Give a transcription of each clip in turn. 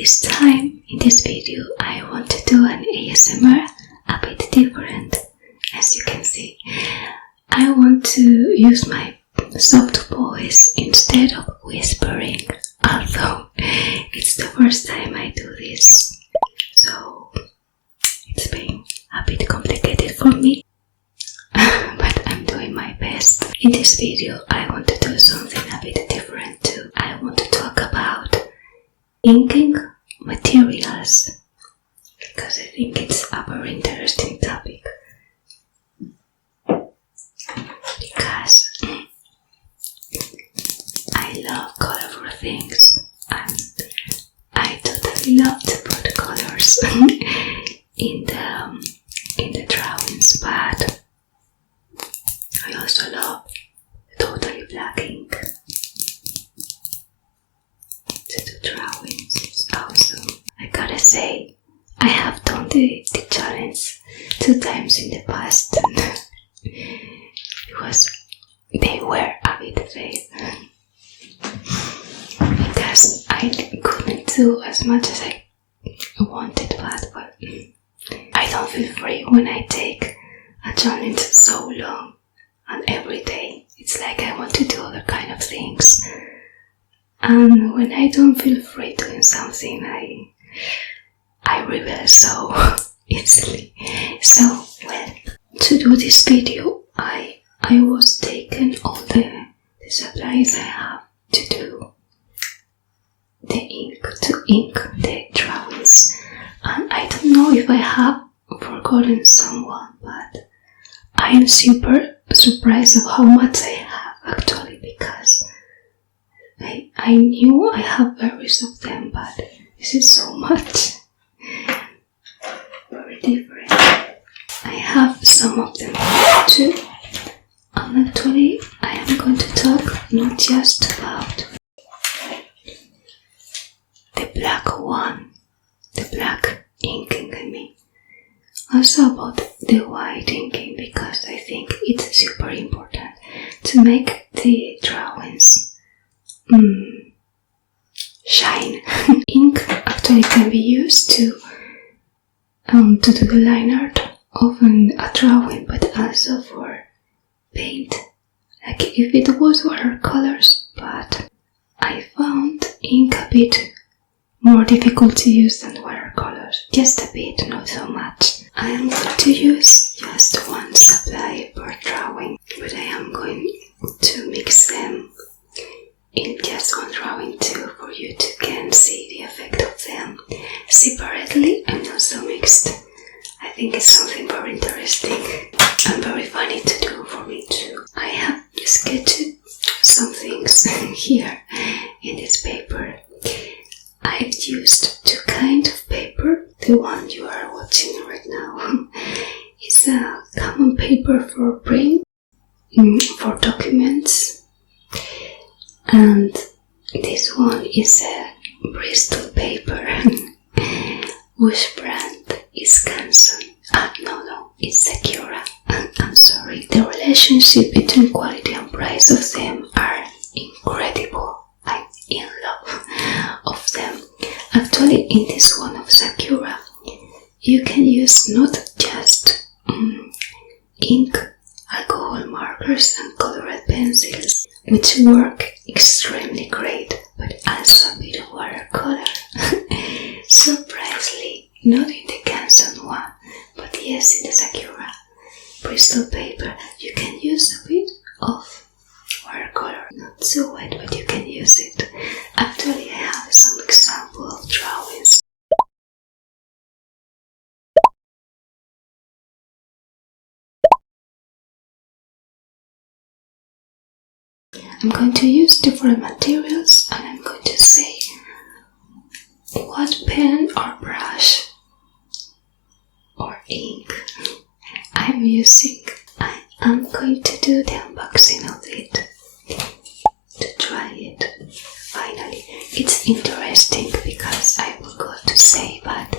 this time, in this video, I want to do an ASMR a bit different. As you can see, I want to use my soft voice instead of whispering, although it's the first time I do this, so it's been a bit complicated for me, but I'm doing my best. In this video, I want to do something a bit different too. I want to talk about inking materials, because I think it's a very interesting topic. Because I love colorful things, and I totally love to put colors in the drawings, but I also love totally black ink to do drawings. It's awesome. I gotta say, I have done the challenge 2 times in the past. They were a bit vague, because I couldn't do as much as I wanted, but I don't feel free when I take a challenge so long and every day. It's like I want to do other kind of things, and when I don't feel free doing something, I rebel so easily. So, well, to do this video, I was taking all the supplies I have to do the ink, to ink the drawings, and I don't know if I have forgotten someone, but I am super surprised of how much I have actually, because I knew I have various of them, but this is so much, very different. I have some of them too. And actually, I am going to talk not just about the black one, the black inking I mean, also about the white inking, because I think it's super important to make the drawings shine. Ink actually can be used to do the line art of a drawing, but also for paint, like if it was watercolors, but I found ink a bit more difficult to use than watercolors. Just a bit, not so much. I am going to use just one supply per drawing, but I am going to mix them in just one drawing too, for you to can see the effect of them separately and also mixed. I think it's something very interesting and very funny to do for me too. I have sketched some things here in this paper. I've used 2 kinds of paper. The one you are watching right now is a common paper for print, for documents, and this one is a Bristol paper whose brand is Canson. No, it's Sakura. I'm sorry. The relationship between quality and price of them are incredible. I'm in love of them. Actually, in this one of Sakura, you can use not just ink, alcohol markers and colored pencils, which work extremely great, but also a bit of watercolor. Surprisingly, not in the Canson one, but yes, in the Sakura Bristol paper, you can use a bit of watercolor. Not so wet, but you can use it. Actually, I have some example of drawings. I'm going to use different materials, and I'm going to say what pen or brush or ink I'm using. I'm going to do the unboxing of it, to try it. Finally, it's interesting because I forgot to say, but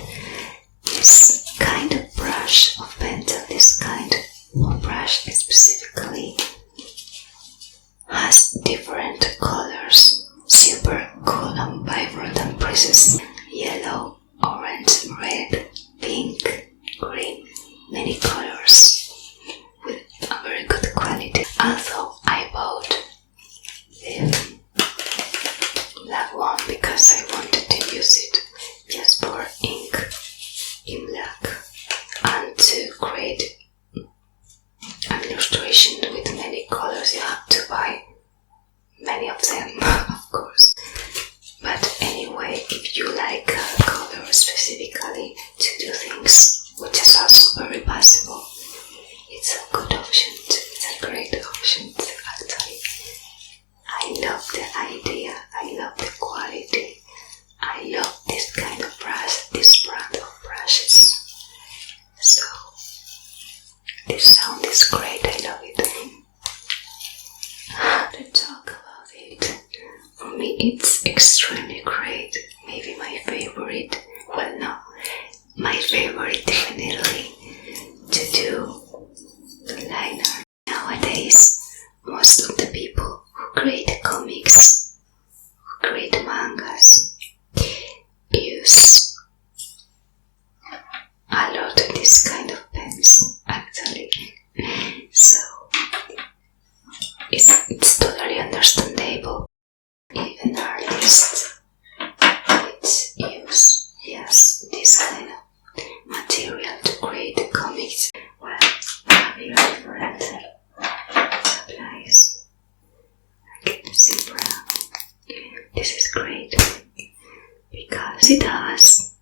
this kind of brush of pencil, this kind of brush specifically, has different colors, super cool and vibrant and precious. Yellow, one because I wanted to use it just for ink in black and to create an illustration with many colors. You have to buy many of them, of course. But anyway, if you like color specifically to do things, which is also very possible, it's a good option too. It's a great option too, actually. I love the idea, I love the quality, I love this kind of brush, this brand of brushes. So, this sound is great, I love it. To talk about it, for me it's extremely great, maybe my favorite, well no, my favorite definitely to do the liner. Nowadays, most of the people who create comics, who create mangas, use a lot of this kind of pens, actually. So, it's totally understandable. Even artists which use, yes, this kind of material to create the comics. Well, very different supplies. Like Zebra. This is great because it has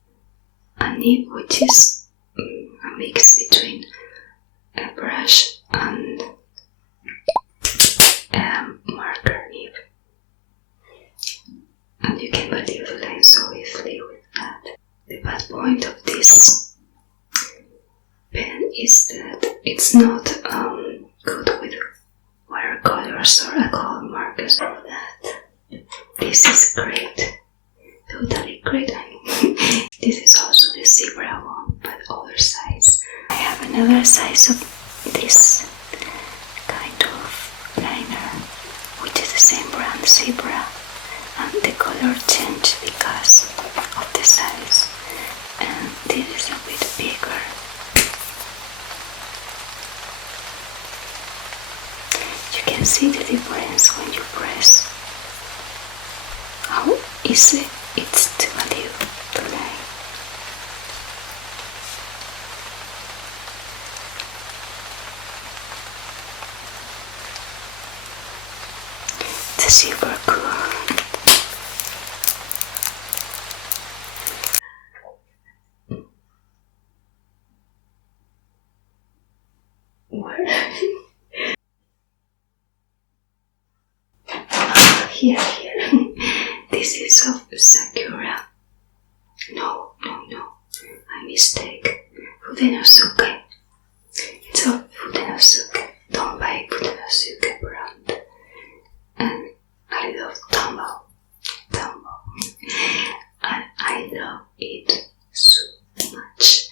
a nib which is a mix between a brush and marker nib, and you can believe the line so easily with that. The bad point of this pen is that it's not good with watercolors or alcohol markers or that. This is great, totally great. This is also the Zebra one, but other size. I have another size of this kind of liner, which is the same brand, Zebra, and the color changed because of the size, and this is a bit bigger. You can see the difference when you press. How easy it's to adhere to line. It's super cool. Here. This is of Sakura. No. I mistake. Fudenosuke. It's of Fudenosuke. Don't buy Fudenosuke brand. And I love Tombow. And I love it so much.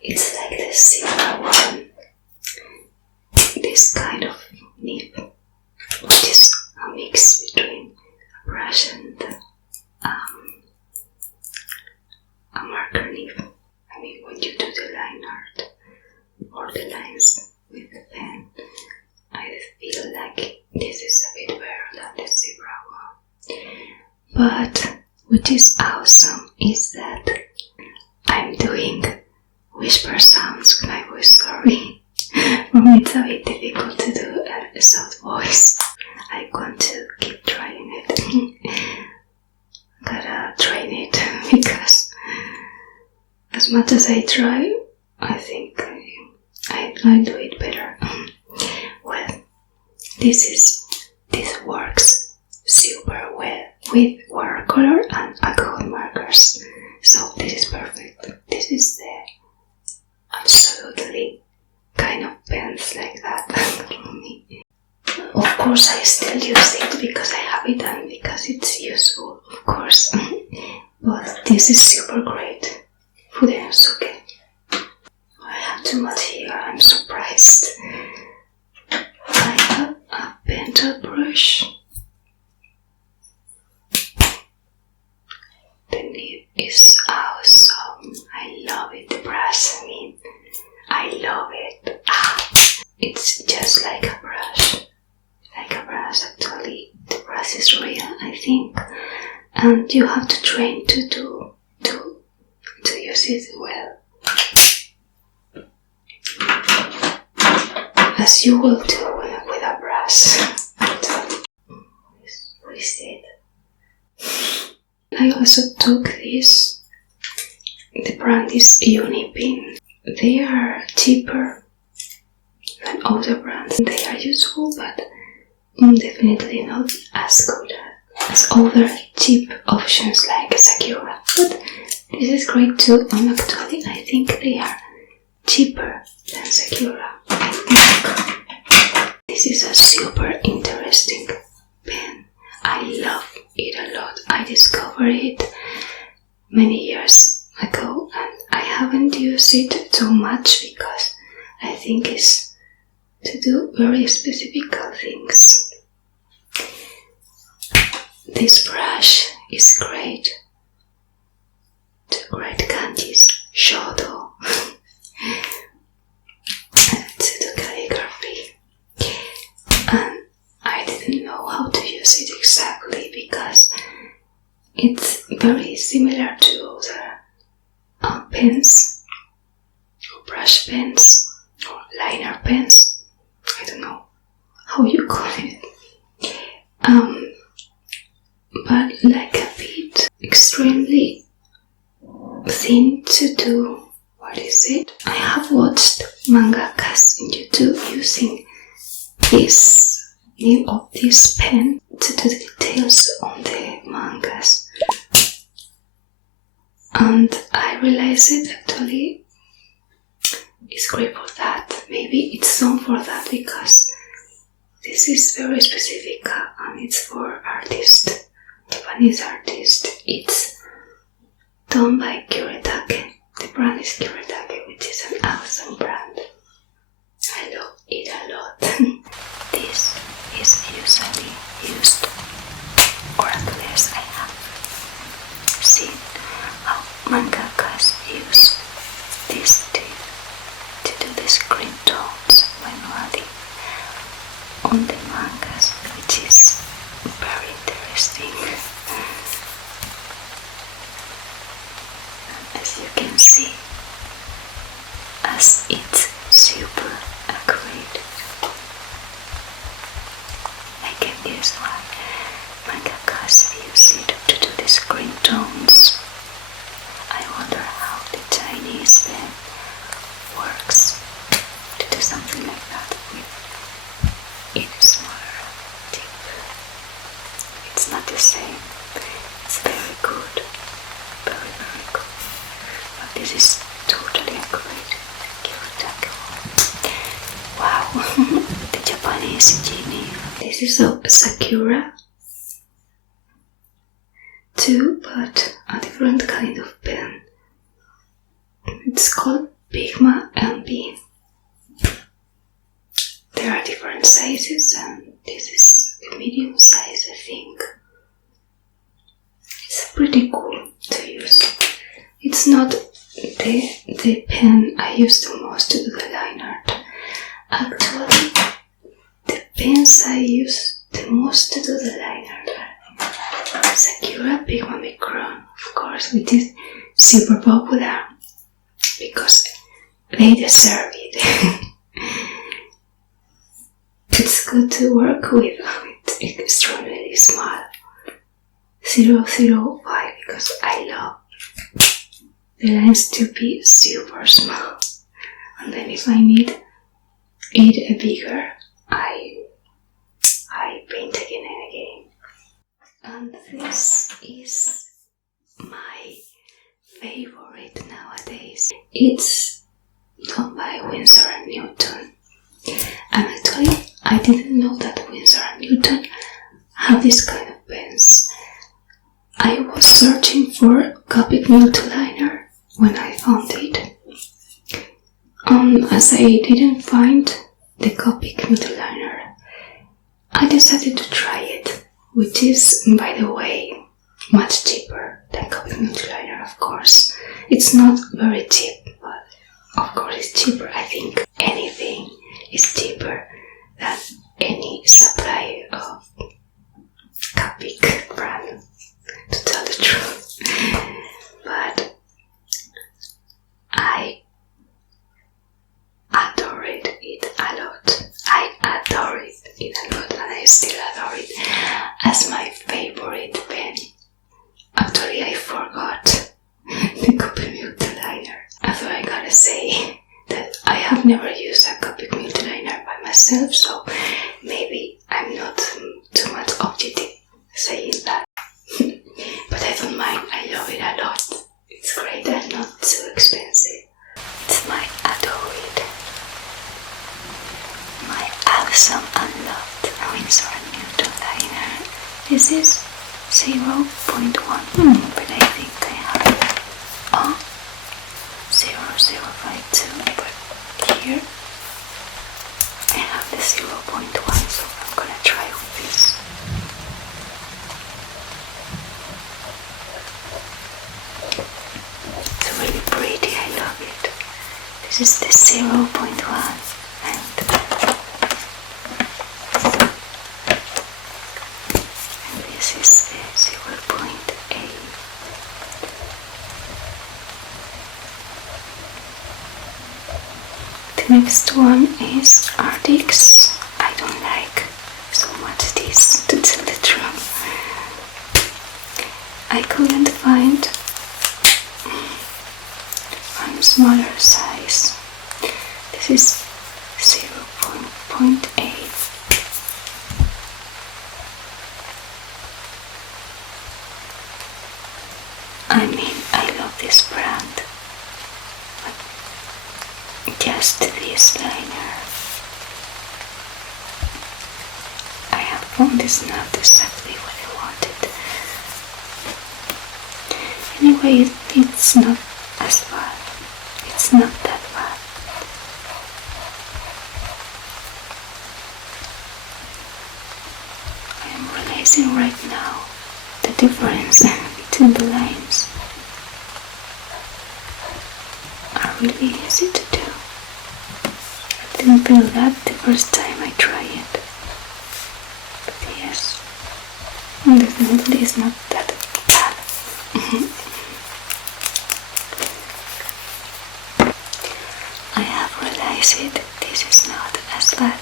It's like the Zebra one. This kind of nib, which is a mix between a brush and a marker nib. I mean, when you do the line art or the lines with the pen, I feel like this is a bit better than the Zebra one. But what is awesome is that I'm doing whisper sounds with my voice. Sorry. For me it's a bit difficult to do a soft voice. I want to keep trying it. Gotta train it because as much as I try, I think I do it better. Well, this works super well with watercolor and alcohol markers. So this is perfect. This is the absolutely kind of pens like that for me. Of course I still use it because I have it and because it's useful, of course. But this is super great. Fudenosuke. I have too much here, I'm surprised. I have a pencil brush. The nib is awesome. I love it, the brush, I love it. It's just like a brush. Actually, the brush is real, I think. and you have to train to use it well, as you will do with a brush. What is it? I also took this. The brand is Unipin. They are cheaper than other brands. They are useful, but definitely not as good as other cheap options like Sakura. But this is great too, and actually I think they are cheaper than Sakura. I think this is a super interesting pen. I love it a lot. I discovered it many years ago and I haven't used it too much because I think it's to do very specific things. This brush is great to write kanjis, shoto, to do calligraphy. And I didn't know how to use it exactly because it's very similar to other pens, or brush pens, or liner pens. I don't know how you call it. But like a bit extremely thin to do. What is it? I have watched mangakas in YouTube using this nib of this pen to do the details on the mangas, and I realized it actually is great for that. Maybe it's done for that because this is very specific and it's for artists. Japanese artist. It's done by Kuretake. The brand is Kuretake, which is an awesome brand. I love it a lot. This is usually used, or at least I have seen how mangakas use this to do the screen tones manually on the mangas, which is very interesting. As you can see, as it's super accurate, I can guess why mangakas use it to do the screen tones. I wonder how the Chinese pen works to do something like that with it smaller tip. It's not the same. It's very good. Very, very good. But this is totally accurate. Wow. The Japanese genie. This is a Sakura too, but a different kind of pen. It's called Pigma MB. There are different sizes and this is the medium size, I think. It's pretty cool to use. It's not the pen I use the most to do the line art. Actually, the pens I use the most to do the line art are Sakura Pigma Micron, of course, which is super popular because they deserve it. It's good to work with. It's extremely small. 005 because I love the lines to be super small. And then if I need it bigger, I paint again and again. And this is my favorite nowadays. It's done by Winsor & Newton. And actually, I didn't know that Winsor & Newton have this kind of pens. I was searching for Copic Multiliner when I found it. As I didn't find the Copic Multiliner, I decided to try it, which is, by the way, much cheaper than Copic Multiliner, of course. It's not very cheap, but of course it's cheaper. I think anything is cheaper than any supply of Copic brand, to tell have never used a Copic multiliner by myself, so maybe I'm not too much objective saying that. But I don't mind, I love it a lot. It's great and not too expensive. It's my adored, my awesome and loved Winsor & Newton liner. This is 0.1, but I think I have 0052, but here I have the 0.1, so I'm gonna try with this. It's really pretty, I love it. This is the 0.1 and this is the 0.8. The next one is Ardix. I don't like so much this, to tell the truth. I couldn't find one smaller size. This is 0.8. I mean, I love this brand, but just this liner, I have found is not exactly what I wanted. Anyway, it's not as bad. It's not that bad. I am realizing right now the difference between the lines are really easy to do. I didn't feel that the first time I tried it. But yes, definitely it's not that bad. I have realized it. This is not as bad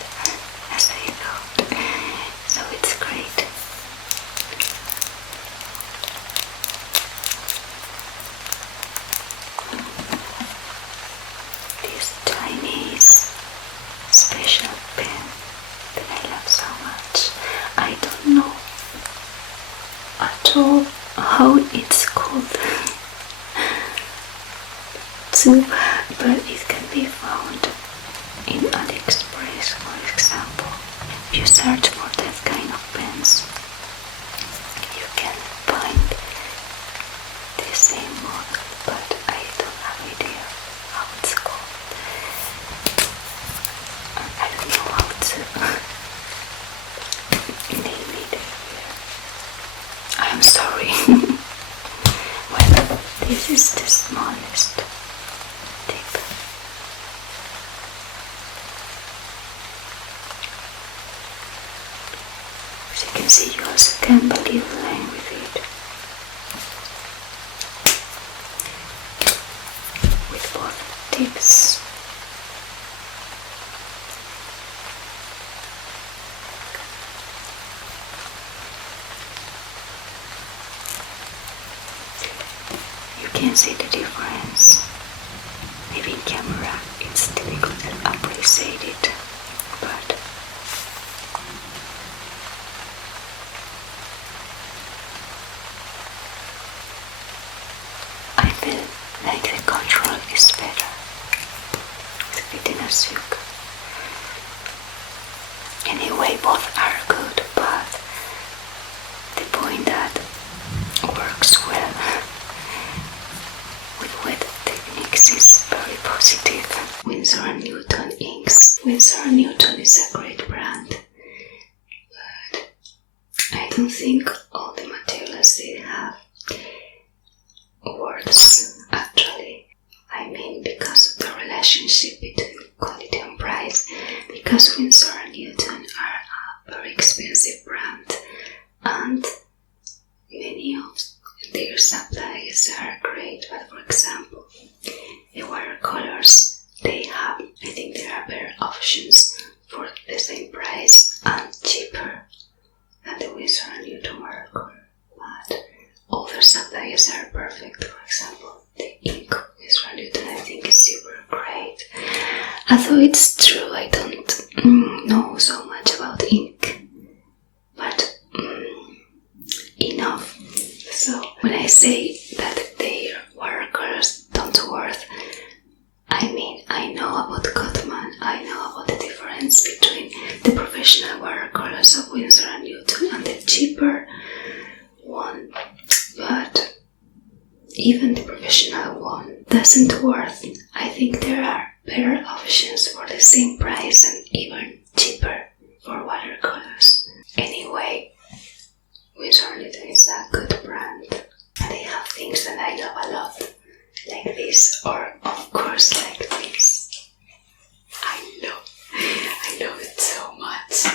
as I thought, so it's great. This Chinese special pen that I love so much. I don't know at all how it's called. But it can be found in AliExpress, for example. If you search for that kind of pens, you can find the same model, but I don't have idea how it's called. I don't know how to name it here. I'm sorry. Well, this is the smallest tip. As you can see, you also can believe the line with it. With both tips. You can see the difference. Maybe in camera it's difficult to appreciate it, but I feel like the control is better with fitting a silk. Anyway, both are good, but the point that works well with wet techniques is very positive. Winsor & Newton inks. Winsor & Newton is a great brand, but I don't think all the materials they have works actually. I mean, because of the relationship between quality and price, because Winsor & Newton are a very expensive brand and many of their supplies are great, but for example, the watercolors they have, I think there are better options for the same price and cheaper than the Winsor & Newton watercolor. But other supplies are perfect. For example, the ink Winsor & Newton I think is super great. Although it's true, I don't know so much about ink, but enough. So when I say that their watercolors don't work, I mean I know about Cotman, I know about the difference between the professional watercolors of Winsor & Newton and the cheaper one, but even the professional one doesn't work. I think there are better options for the same price and even cheaper for watercolors. Anyway, Winsor & Newton is a good brand, and they have things that I love a lot, like this, or of course like this. I love it so much.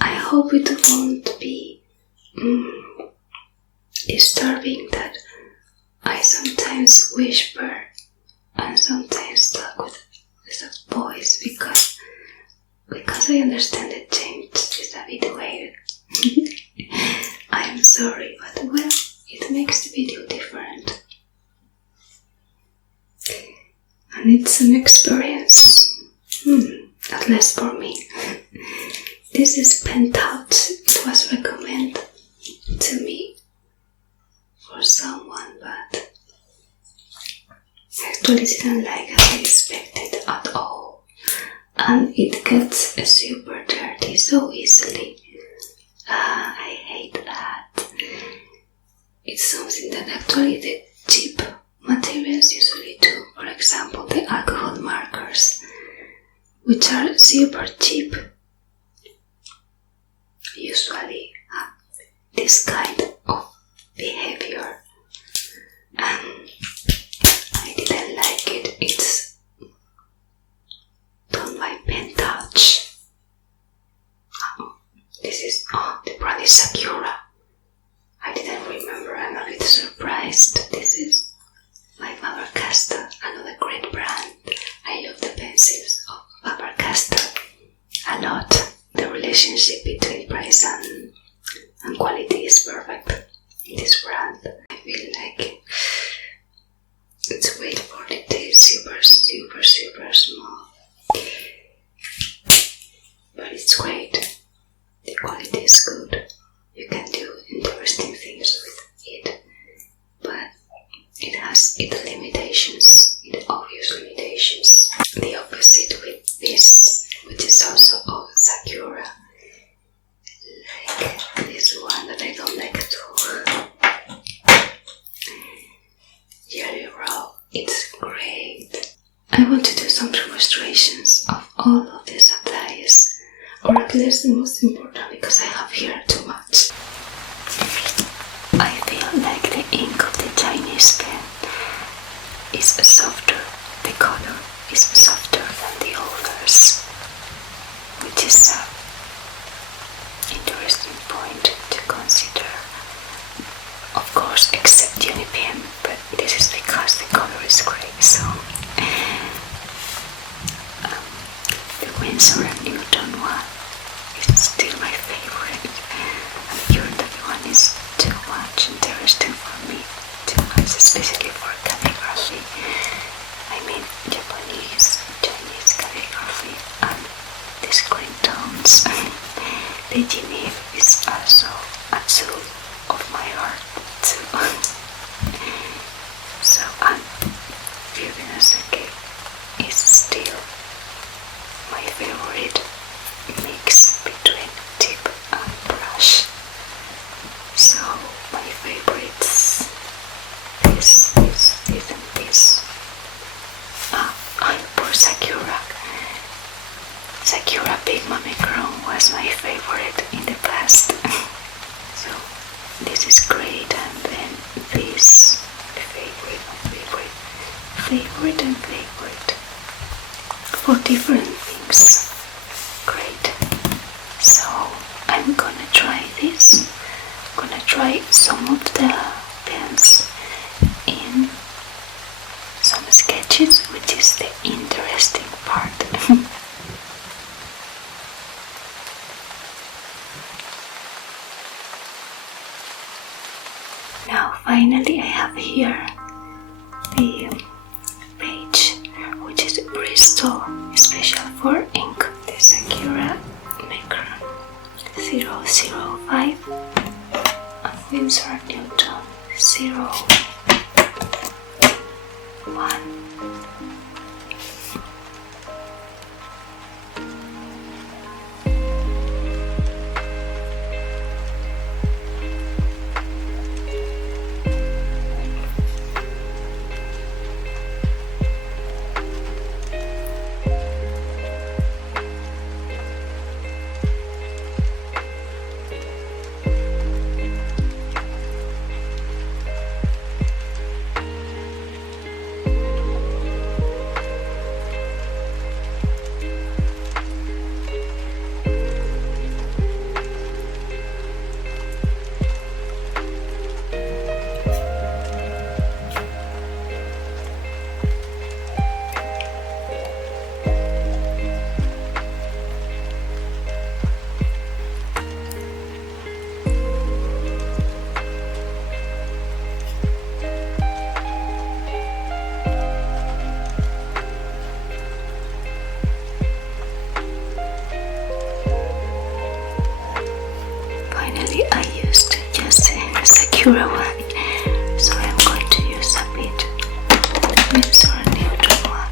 I hope it won't be disturbing that I sometimes whisper and sometimes talk with a soft voice because I understand the change is a bit weird. I am sorry, but well, it makes the video different. And it's an experience, at least for me. This is pen touch. It was recommended to me for someone, but I actually didn't like as I expected at all. And it gets super dirty so easily. I hate that. It's something that actually the cheap materials usually do. For example, the alcohol markers, which are super cheap, usually have this kind of behavior. And I didn't like it. It's done by pen touch. This is, the brand is Sakura. I didn't remember, I'm a bit surprised. This is by Faber-Castell, another great brand. I love the pencils of Faber-Castell a lot. The relationship between price and quality is perfect in this brand. I feel like it's weight for detail, super small. But it's great. The quality is good. You can do interesting things with it. But it has its limitations, its obvious limitations. The opposite with this, which is also of Sakura. Like this one that I don't like at all. Jelly Roll, it's great. I want to do some demonstrations of all of these supplies, or at least the most important, because I have here too much. I feel like the ink of the Chinese pen is softer, the color is softer than the others, which is an interesting point to consider. Of course, except Unipen, but this is because the color is grey, so the Winsor & Newton one is still my favorite. I'm sure that one is too much interesting for me, too much, especially for calligraphy. I mean Japanese, Chinese calligraphy and the screen tones. The Geneve is also a tool of my heart too. So Fiorenzo is still my favorite mix between tip and brush. So my favorites, this and this. For Sakura. Sakura Big Mommy Chrome was my favorite in the past. So this is great, and then this, favorite for different things. Great. So I'm gonna try this. I'm gonna try some of the pens in some sketches, which is the interesting part. Now finally I have here the page, which is Bristol special for ink. The Sakura Micron 005 and Winsor Newton 01. I used just a Sakura one, so I'm going to use a bit Winsor Newton one.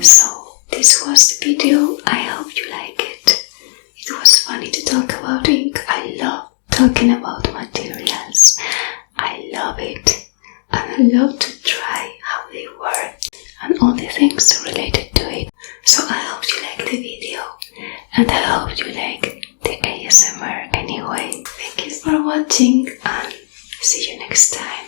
So this was the video. I hope you like it. It was funny to talk about ink. I love talking about materials. I love it. And I love to try how they work and all the things related to it. So I hope you like the video and I hope you like the ASMR anyway. Thank you for watching and see you next time.